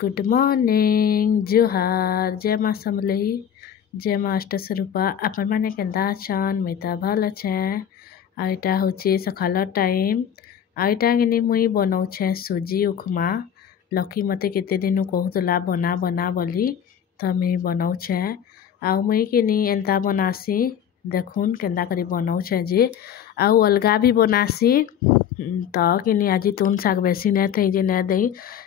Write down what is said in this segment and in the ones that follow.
Good morning जुहार जय माँ समलई जय माँ अष्टस्वरूपा आपण मैंने केन्दा अछन मुई तो भल अच्छे आईटा हूँ सकाल टाइम आईटा कि मुई बनाऊे सुजी उपमा लकी मते केते दिन कहूला बना बना बोली तो मुई बनाऊे आउ मुई कि एंता बनासी देखुन केन्दा करी बनाऊे जे आउ अलगा भी बनासी तो कि आज तुन शाग बेसी नहीं थी जे नहीं दे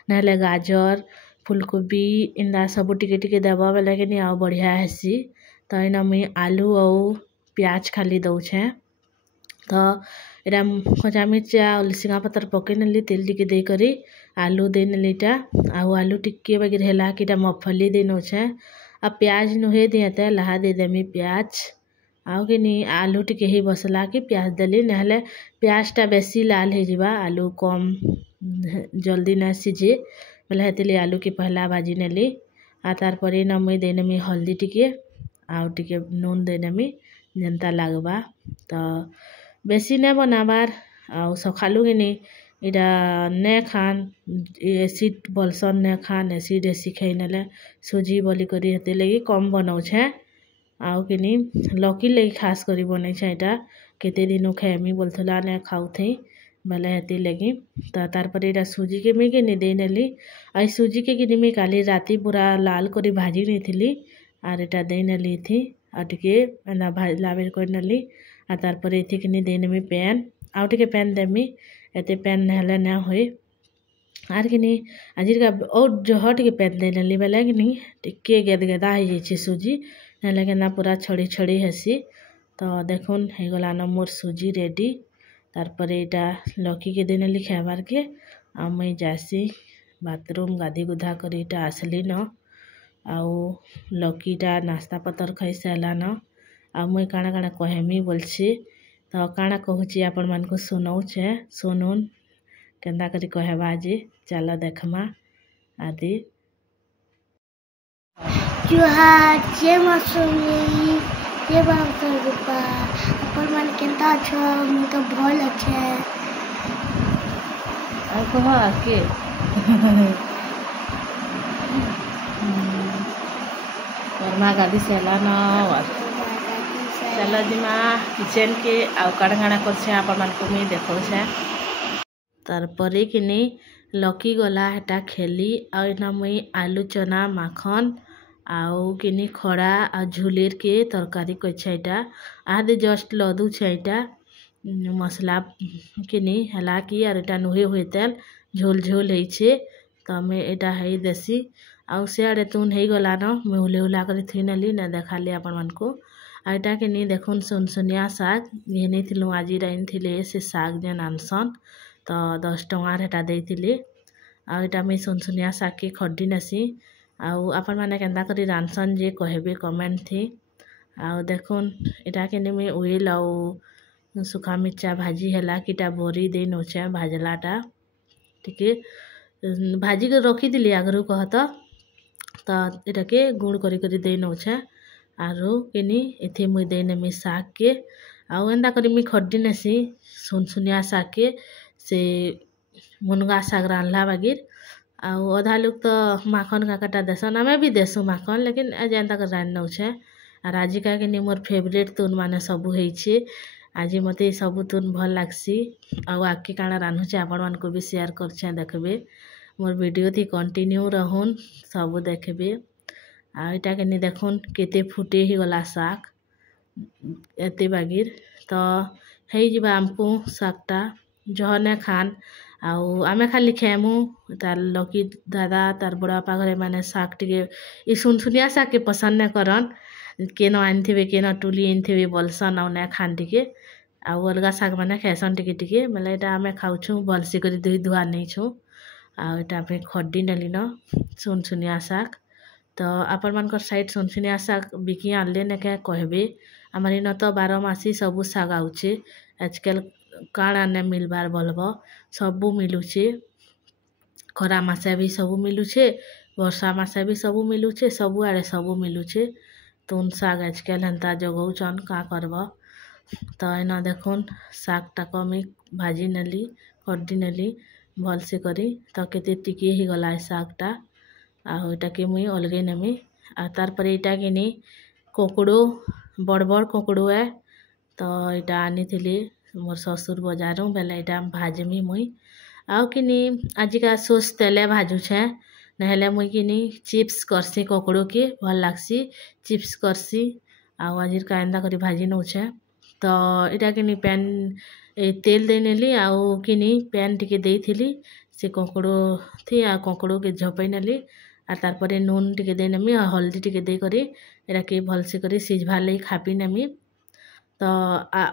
ना गाजर फुलकोबी इंदा सब टिके टिके देवा बेले कि आउ बढ़िया हेसी तो इना मुई आलू और प्याज खाली दौछे तो इरा कचा मिर्चा लिसिंगा पतर पकई नेली तेल टिके दे करी आलू दे नेलीटा आउ आलू टिके बगिर हेला कि मफली दे नौछे आ प्याज नुहे दिए लहा दे देमी प्याज आउ कि आलू टिके ही बसला कि प्याज देली नहले प्याजटा बेसी लाल हो जावा आलू कम जल्दी न सीझे बोले हेतिली आलू की पहला भाजी नेली आ तार पर न मुई दे नेमी हल्दी टिके आउ टिके नून दे नेमी जेनता लागबा तो बेसी न बनाबार आउ सखालू कि इटा ने खान एसिड बलसन ने खान एसिड एसी खाई नेले सुजी बोली करी हेते लगी कम बनाऊे आउ कि लकी लगी खास करी बनै इटा केते दिन खेमी बोलथुला ने खाऊ थी बोले हेती लगी तो तार पर इटा सुजी के मुई कि दे नेली आई सुजी के कि मुई काली राती पूरा लाल करी भाजी नहीं थी आर इटा दे नेली थी आ टिके एना लाबेर कर नेली आ तार पर एथि कि दे नेमी पैन आउ टिके पैन देमी एते पैन नहले न होई आर कि आज और जह टिके पैन दे नेली बेले कि टिके गेदगेदा हो जाइए सुजी नहले केना पूरा छड़ी छड़ी हेसी तो देखुन हो गलान मोर सुजी रेडी तार पर इटा लकी के दे नेली खाबार के आ मुई जासी बाथरूम गाधी गुधा कर इटा आसली न आउ लकीटा नास्ता पतर खाई सारान आ मुई काଣା काଣା कहमी बोलছি तो काଣା कहूची आपण मान को सुनाऊे सुनुन केन्दा करी कहबा आज चलो देखमा आदि जुहार जय माँ समलई जय माँ अष्टस्वरूपा अपन मन केन्ता छ मुई तो भल अच्छे आ कह के कर्मा गादी सेला न चलो जिमा किचन के आउ काଣା काଣା करछे आपण मान को मुई देखौछे तार परे कि लकी गला हेटा खेली आउ इना मुई आलू चना माखन आउ कि खड़ा आ झुलेर के तरकारी करछे इटा आदे जस्ट लदू छे इटा मसला कि हला कि आर इटा नुहे हुए तेल झोल झोल है तो मैं इटा है देसी आउ सियाड़े तुन हो गला न मैं हुले हुला कर थी नेली न देखाली आपण मान को आईटा कि देखुन सुनसुनिया साग घेनी थिलु आज रही थिले से साग जेन आनसन तो 10 टंकार हेटा देइथिले आ इटा मैं सुनसुनिया साग के खड्डी नेसी आउ आपण माने केन्दा करी रांधसन जे कहबे कमेंट थी आउ देखुन इटा कि मैं उइल आउ सुखा मिर्चा भाजी हेला किटा बोरी दे नौछे भाजलाटा ठीक भाजी के रखी दिली आगरू कहत तो इटा के गुड़ करी करी दे नौछे आरो कि एथि मुई दे नेमी साग के आउ एंदा करी मुई खड्डी नेसी सुनसुनिया साग के से मुनगा साग रांधला बागिर आउ अधा लोग तो माखन काकाटा देसन आमे भी देसु माखन लेकिन आज एंता कर रांध नौछे आर आज का कि मोर फेवरेट तुन माने सबू है आज मते सबू तुन भल लागसी आउ आके काଣା रांधुचे आपण मान को भी शेयर करछे देखबे मोर वीडियो थी कंटिन्यू रहून सबू देखबे आ इटा कि देखुन केते फुटे ही गला साग एते बागिर तो है जीवा आमको सागटा जहने खान आउ आमे खाली खेमु तार लकी दादा तार बड़ा बापा घरे माने साग टिके ई सुनसुनिया साग के पसंद न करन केन आनथिबे केन टुली आनथिबे बोलसन आउ ने खान टिके आउ अलगा साग माने खेसन टिके टिके बेले इटा आमे खाउछु भलसे करी दुई धुआ नहीं छु आउ इटा पे खड्डी नेली न सुनसुनिया साग तो आपण मानकर साइड सुनसुनिया साग बिकी आनले ने क्या कहबे आमर इन तो 12 मासी सबू साग आउचे आजकल काଣା ने मिलबार बोलब सबू मिलुचे खरा मासे भी सबू मिलुचे वर्षा मासे भी सबू मिलुचे सबू आड़े सबू मिलुचे तुन साग आजकल हेन्ता जगौचन का करब तो इना देखुन सागटा कमी भाजी नेली खड्डी नेली भलसे करी तो केते टिके ही गला सागटा आउ इटा के मुई अलगे नेमी आ तार पर इटा के नी कोकड़ो बड़ बड़ कोकड़ो है तो इटा आनी थिली मोर ससुर बजारू बेले इटा भाजमी मुई आउ कि नी आजिका सोच तेले भाजू छे नहेले मुई कि नी चिप्स करसी कोकड़ो के भल लागसी चिप्स करसी आउ आज कांदा करी भाजी नौछे तो इटा कि नी पैन तेल दे नेली आउ कि नी पैन टिके देइथिली से कोकड़ो थी आ कोकड़ो के झपई नेली आ तार परे नून टिके दे नेमी आ हल्दी टिके दे करी एरा के भल से करी सिझवार लई खापी नेमी तो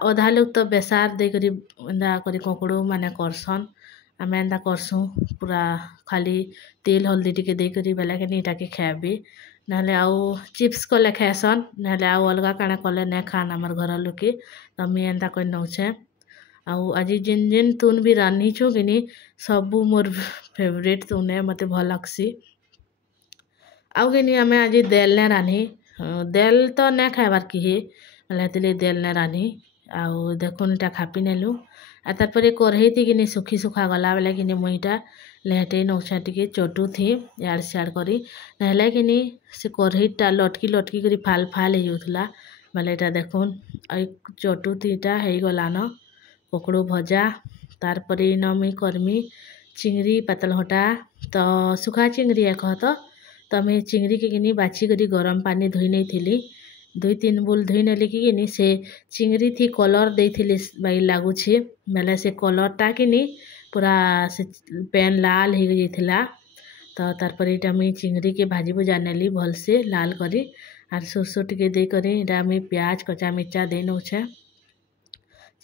अधा लोग तो बेसार दे करी एंदा करी कोकड़ो माने करसन आमे एंदा करसु पूरा खाली तेल हल्दी टिके दे करी बेला के नीटा के खाबी नहले आउ चिप्स कले खाएसन नहले आउ अलगा काना कले ने खान आमर घर लोग तो मी एंदा कर नौछे आउ आज जिन जिन तुन भी रान्हीछु कि नी सबू मोर फेवरेट तुने मते भल लागसी आउ कि नी आमे आज देल ने रान्ही देल तो ने खाइबार किहे हेतिले देल ने रान्ही आउ देखुन इटा खापी नेलु आ तार परे कढ़ई थी कि नी सुखी सुखा गला बेला कि नी मुईटा लेहटे नौछा टिके चटू थी याड़ सियाड़ करी नहले कि नी से कढ़ईटा लटकी लटकी करी फाल फाल होउथला बेले इटा देखुन चटू थी इटा हेई गला न कोकड़ो भजा तार परे न मुई करमी चिंगड़ी पातलघटा तो सुखा चिंगड़ी है कहत तो मैं चिंगड़ी के किनी बाछी करी गरम पानी धोई नहीं थिली 2-3 बुल धोई नेली कि नी से चिंगड़ी थी कलर देइथिली बाई लागुछे बेले से कलरटा कि नी पूरा से पैन लाल हो जाइथिला तो तार पर इटा मुई चिंगड़ी के भाजी भुजा नेली भल से लाल करी आर सोरसो टिके दे करी इटा मुई प्याज कच्चा मिर्चा दे नौछे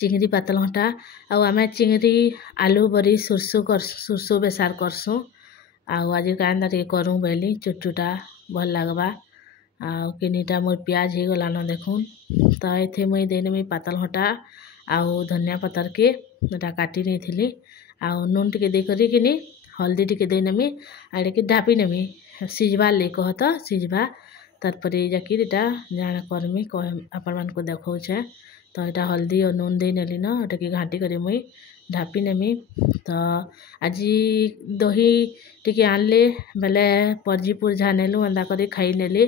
चिंगड़ी पातलघटा आउ आमे चिंगड़ी आलू बरी सुरसो बेसार करसु आउ आज कांदा टिके करूँ बेली चुटचुटा भल लागबा आउ किनीटा मोर प्याज हो गला न देखुन तो एथे मुई देनेमी पातलघटा आउ धनिया पतर के एटा काटी नहीं थिली आउ नून टिके दे करी कि नी हल्दी टिके दे नेमी आड़े के ढापी नेमी सिझवार ले कहत सिझवा तार परे जाकिर इटा जाना करमी कह आपण मान को देखौछे तो इटा हल्दी और नून दे नेली न एटा के घाटी करी मुई ढापी नेमी तो आज दही टिके आनले बेले परजी पुरझा नेलु एंदा करी खाई नेली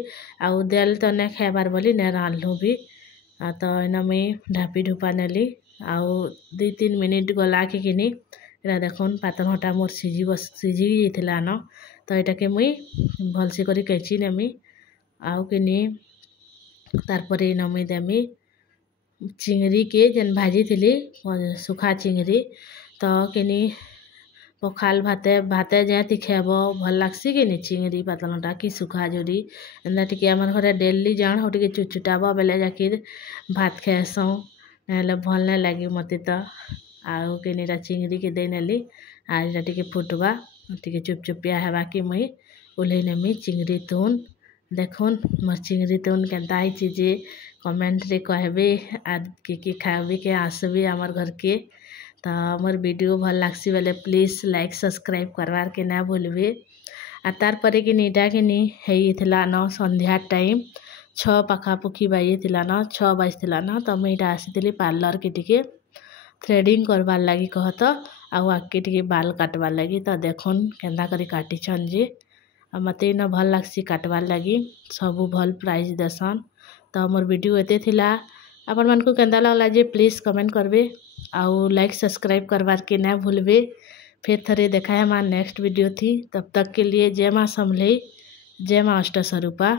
आउ देल तो ने खाइबार बोली ने रांधलु भी तो एना मुई ढापी ढुपा नेली आउ 2-3 मिनिट गला के किनी एरा देखुन पातलघटा मोर सिझी जाइथिला न तो एटा के मुई भल से करी कैची नेमी आउ किनी तार परे न मुई देमी चिंगड़ी के जेन भाजी थिली सुखा चिंगड़ी तो किनी पखाल भाते जाती खेब भल लागसी कि नी चिंगड़ी पातलघटा कि सुखा जोड़ी एंदा टिके आमर घरे डेली जान हो टिके चुचुटाब बेले जाकिर भात खाएसौ नहले भल नहीं लगे मते तो आउ किनीटा चिंगड़ी के दे नेली आर इटा टिके फुटबा टिके चुपचुपिया हेबा कि मुई ओल्हे नेमी चिंगड़ी तुन देखुन मोर चिंगड़ी तुन केनता होइछि जे कमेंट रे कहबे आर के खाबे के आसबे आमर घर के तो मोर वीडियो भल लागसी बेले प्लीज लाइक सब्सक्राइब करवार के ना भूलबे आ तार परे कि नीटा के नी हेइथिला न संध्या टाइम 6 पाखापुखी बाजिथिला न 6 बाजिथिला न तो मुई इटा आसीथिली पार्लर के टिके थ्रेडिंग करवार लगी कहत आउ आके टिके बाल काटवार लगी तो देखुन केंदा करी काटिछन जे मते न भल लागसी काटवार लगी सबू भल प्राइस देसन तो मोर वीडियो एते थिला आपण मान को केंदा लागला जे प्लीज कमेंट करबे आउ लाइक सब्सक्राइब करवार के ना भूलबे फिर थरे देखा है हमारा नेक्स्ट वीडियो थी तब तक के लिए जय माँ समलेई जय माँ अष्टस्वरूपा।